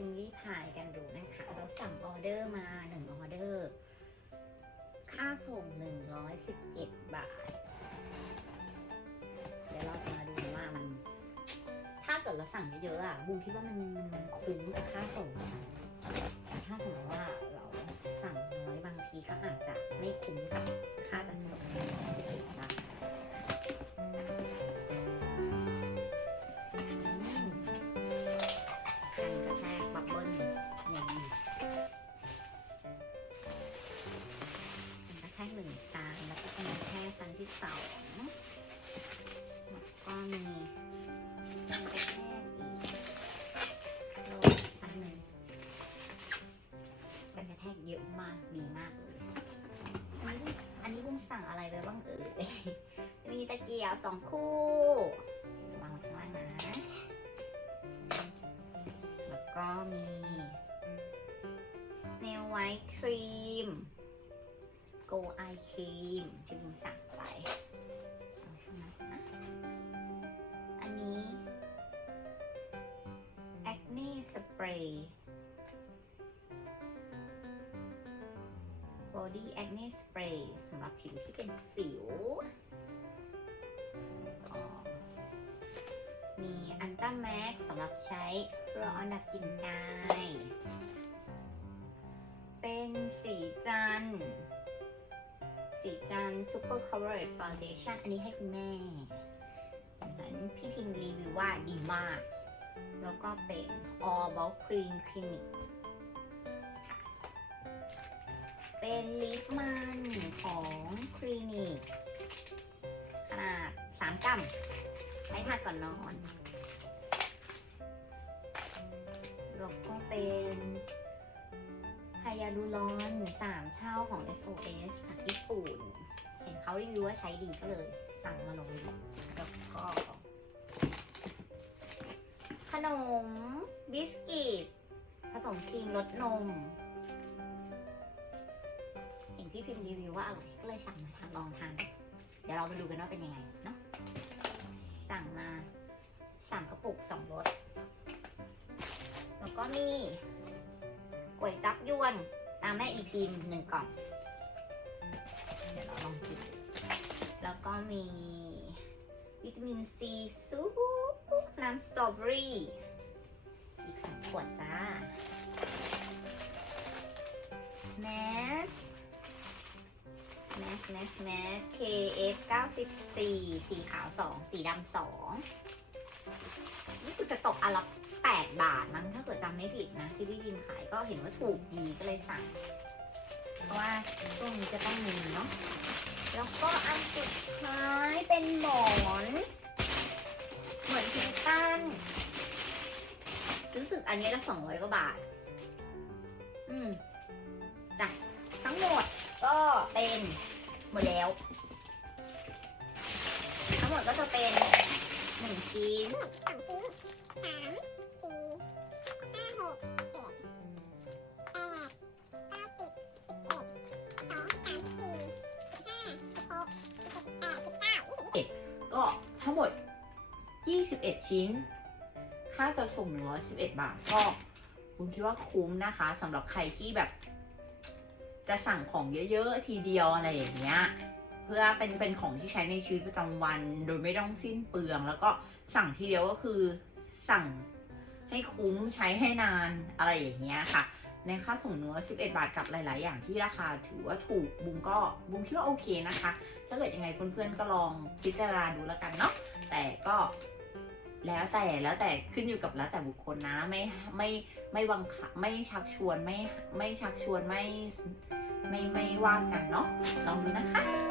พิมพ์รีพายกันดูนะคะ เราสั่งออเดอร์มาหนึ่งออเดอร์ ค่าส่ง 111 บาท เดี๋ยวเราจะมาดูว่ามัน ถ้าเกิดเราสั่งเยอะๆอะบูมคิดว่ามันมันคุ้มกับค่า แทกเยอะมากดีมากเลยอันนี้อันนี้บุ้งสั่งอะไรไปบ้างเอ่ยจะมีตะเกียบสองคู่วางไว้ข้างล่างนะ แล้วก็มี Snail White Cream Go Eye Cream ที่บุ้งสั่งไปอาไว้ข้างหน้านะอันนี้ Acne Spray Body Acne Spray สำหรับผิวที่เป็นสิว มีอันต้าแม็กสำหรับใช้รออันดับกลิ่นกาย เป็นสีจันทร์สีจันทร์ Super Coverage Foundation อันนี้ให้คุณแม่เหมือนพี่พิมพ์รีวิวว่าดีมาก แล้วก็เป็น All About Cream Clinic เป็นลิปมันของคลินิกขนาด3กรัมใช้ทาก่อนนอนแล้วก็เป็นไฮยาลูรอนสามเท่าของ SOS จากญี่ปุ่น เห็นเขารีวิวว่าใช้ดีก็เลยสั่งมาลงแล้วก็ขนมบิสกิตผสมครีมรสนม พี่พิมพ์รีวิวว่าอร่อยก็เลยสั่งมาทานลองทานเดี๋ยวเรามาดูกันว่าเป็นยังไงเนาะสั่งมาสามกระปุกสองรสแล้วก็มีก๋วยจับยวนตามแม่อีพิมหนึ่งกล่องเดี๋ยวเราลองกินแล้วก็มีวิตามินซีซุปน้ำสตรอเบอรี่อีกสองขวดจ้า แมสแมส KF 94สีขาว 2 สีดำ2นี่คือจะตกอันละ8บาทมั้งถ้าเกิดจำไม่ผิดนะ ที่พี่พิมพ์ขายก็เห็นว่าถูกดีก็เลยสั่ง เพราะว่าช่วงนี้จะต้องมีเนาะแล้วก็อันสุดท้ายเป็นหมอนเหมือนพิงตันรู้สึกอันนี้ละสองร้อยกว่าบาท ก็จะเป็นหนึ่งชิ้นสองชิ้นสามสี่ห้าหกเจ็ดแปดเก้าสิบสิบเอ็ดสองสามสี่สิบห้าสิบหกสิบเจ็ดแปดสิบเก้ายี่สิบก็ทั้งหมด 21 ชิ้น ค่าจะส่ง111 บาท ก็คุณคิดว่าคุ้มนะคะสำหรับใครที่แบบ จะสั่งของเยอะ ๆ ทีเดียวอะไรอย่างเงี้ย พื่อเป็นเป็นของที่ใช้ในชีวิตประจำวัน โดยไม่ต้องสิ้นเปลือง แล้วก็สั่งทีเดียวก็คือสั่งให้คุ้มใช้ให้นานอะไรอย่างเงี้ยค่ะ ในค่าส่งเนื้อ 11 บาทกับหลาย ๆ อย่างที่ราคาถือว่าถูกบุมก็บุมคิดว่าโอเคนะคะ ถ้าเกิดยังไงเพื่อน ๆ ก็ลองพิจารณาดูแล้วกันเนาะแต่ก็แล้วแต่แล้วแต่ขึ้นอยู่กับแล้วแต่บุคคลนะไม่ไม่ไม่วังคไม่ชักชวนไม่ไม่ชักชวนไม่ไม่ไม่ว่างกันเนาะลองดูนะคะ